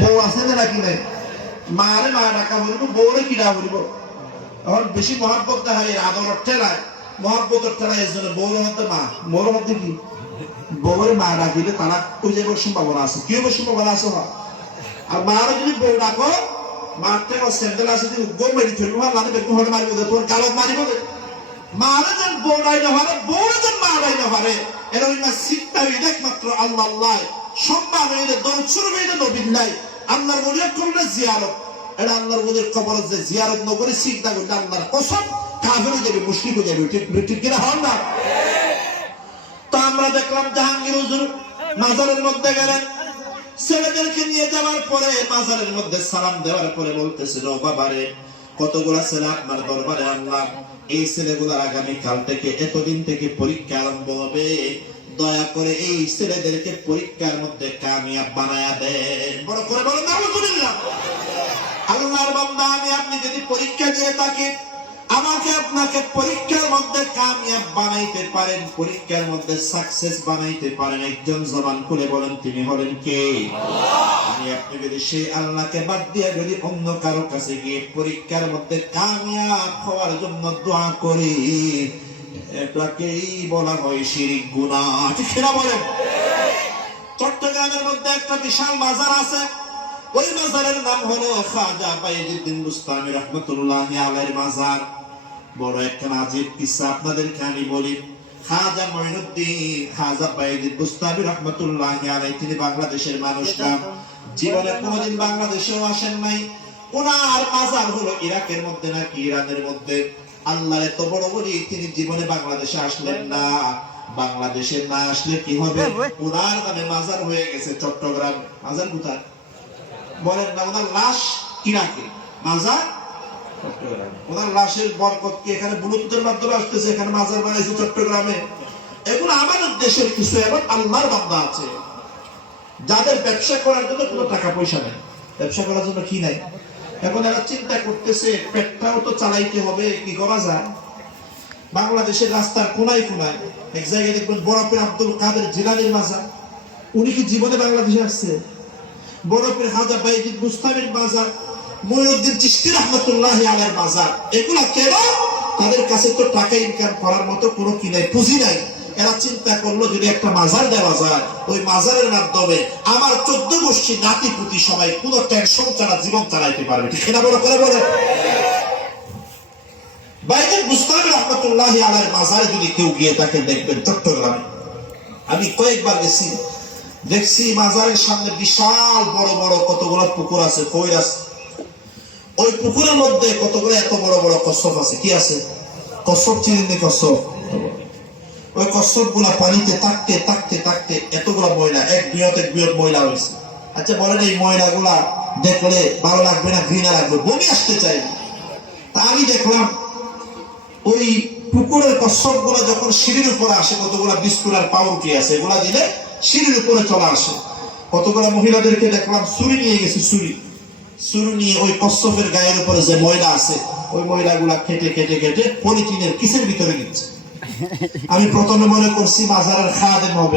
বউ আছে না নাকি নাই? মারে মা ডাকা বলব, বউরে কিডা বলব। এখন বেশি মহাব্বত দেখায়, আদর ঠেলায়, মহাব্বতের ঠেলায়, এর জন্য বউর মধ্যে মা, মোর মধ্যে কি বউরে মা ডাকিলে তারা ওই যাবার সম্ভাবনা আছে। কি হবে সম্ভাবনা আছে? আর মারে যদি বউ ডাকো, মার থেকে স্যান্ডেল আছে যদি গো মেরি ফেলবো, লানে বেকু হলে মারিব, তোর গালত মারিব। মারে যেন বউ ডাই না পারে, বউরে যেন মা ডাই না পারে, এরা ওই মা শিক্ষা হইলে একমাত্র আল্লাহ আল্লাহ, সম্মান হইলে দরছুর হইলে নবিল্লাই, আল্লাহর বলিয়া করলে জিয়ারত। এটা আল্লাহর বলির কবর যে জিয়ারত নগরে শিক্ষা করলে আল্লাহর কসম কাফের হয়ে যাবে, মুশরিক হয়ে যাবে। ঠিক কিনা হন না? তো আমরা দেখলাম জাহাঙ্গীর হুজুর মাজারের মধ্যে গেলেন, ছেলেদেরকে নিয়ে যাওয়ার পরে মাজারের মধ্যে সালাম দেওয়ার পরে বলতেছিল, বাবারে কতগুলা ছেলে আপনার দরবারে আনলাম, এই ছেলেগুলার আগামী কাল থেকে, এতদিন থেকে পরীক্ষা আরম্ভ হবে, দয়া করে এই ছেলেদেরকে পরীক্ষার মধ্যে কামিয়াব বানায়া দেন। বড় করে বলেন আলহামদুলিল্লাহ। আল্লাহর বান্দা, আমি আপনি যদি পরীক্ষা দিয়ে থাকি, আমাকে আপনাকে পরীক্ষার মধ্যে কামিয়াব বানাইতে পারেন, পরীক্ষার মধ্যে সাকসেস বানাইতে পারেন, একজন জবান খুলে বলেন তিনি হলেন কে? আমি আপনি যদি সেই আল্লাহকে বাদ দিয়ে যদি অন্য কারো কাছে গিয়ে পরীক্ষার মধ্যে কামিয়াব হওয়ার জন্য দোয়া করি, এটাকেই বলা হয় শিরক গুনাহ। ঠিক না বলেন? চট্টগ্রামের মধ্যে একটা বিশাল বাজার আছে, ওই মাজারের নাম হলো খাজা বাইজুদ্দিন বুস্তামি রহমতুল্লাহি আলাইহির মাজার। বড় একটা আজীব কিসসা আপনাদেরকে আমি বলি। খাজা মঈনুদ্দিন খাজা বাইজুদ্দিন বুস্তামি রহমতুল্লাহি আলাইহি, তিনি বাংলাদেশের মানুষ না, জীবনে কোনোদিন বাংলাদেশেও আসেন নাই। ওনার মাজার হলো ইরাকের মধ্যে নাকি ইরানের মধ্যে। আল্লাহর এত বড় বলি, তিনি জীবনে বাংলাদেশে আসলেন না। বাংলাদেশে না আসলে কি হবে? ওনার নামে মাজার হয়ে গেছে চট্টগ্রাম। মাজার কোথায় বলেন না? ওনার লাশ ইরাকে, মাজার চট্টগ্রামে। ওনার লাশের বরকত কি এখানে ব্লুটুথের মাধ্যমে আসতেছে, এখানে মাজার বানাইছে চট্টগ্রামে। এগুলো আমাদের দেশের কিছু এমন আল্লাহর বান্দা আছে যাদের ব্যবসা করার জন্য কোনো টাকা পয়সা নেই, ব্যবসা করার জন্য কি নাই। এখন এরা চিন্তা করতেছে পেটটাও তো চালাইতে হবে, কি করা যায়। বাংলাদেশের রাস্তার কোনায় কোনায় এক জায়গায় দেখবেন বরফের আব্দুল কাদের জিলানীর মাজার। উনি কি জীবনে বাংলাদেশে আসছে? বরফের খাজা বাইজুদ্দিন বুস্তামির মাজার, মঈনুদ্দিন চিশতি রহমতুল্লাহি আলাইহির মাজার। এগুলা কেন? তাদের কাছে তো টাকা ইনকাম করার মতো কোনো কি নাই, পুঁজি নাই। এরা চিন্তা করলো যদি একটা মাজার দেওয়া যায়, ওই মাজারের মাধ্যমে আমার 14 গোষ্ঠী নাতি পুতি সবাই কোনো টেনশন ছাড়া জীবন চালাইতে পারবে। ঠিক না? বড় করে বলে বাইজুদ্দিন বুস্তামি রহমতুল্লাহি আলাইহির মাজারে যদি কেউ গিয়ে তাকে দেখবেন চট্টগ্রামে। আমি কয়েকবার গেছি, দেখছি মাজারের সামনে বিশাল বড় বড় কতগুলো পুকুর আছে, কইর আছে। ওই পুকুরের মধ্যে কতগুলো এত বড় বড় কচ্ছপ আছে। কি আছে? কচ্ছপ চিনেন? কচ্ছপ। ওই কচ্ছপ গুলা পানিতে থাকতে থাকতে থাকতে এতগুলো ময়লা, এক বৃহৎ ময়লা হয়েছে। আচ্ছা বলেন, এই ময়লা গুলা দেখলে ভালো লাগবে না ঘৃণা লাগবে? বমি আসতে চাইবে। তা আমি দেখলাম ওই পুকুরের কচ্ছপ গুলা যখন সিঁড়ির উপরে আসে, কতগুলা বিস্কুট আর পাউরুটি আছে, এগুলা দিলে সিঁড়ির উপরে চলে আসে। কতগুলো মহিলাদেরকে দেখলাম ছুরি নিয়ে গেছে, ছুরি নিয়ে ওই কচ্ছপের গায়ের উপরে যে ময়লা আছে, ওই ময়লাগুলা কেটে কেটে কেটে পলিথিনের কিসের ভিতরে দিচ্ছে। আমি প্রথমে মনে করছি মাজারের খাদেম হবে।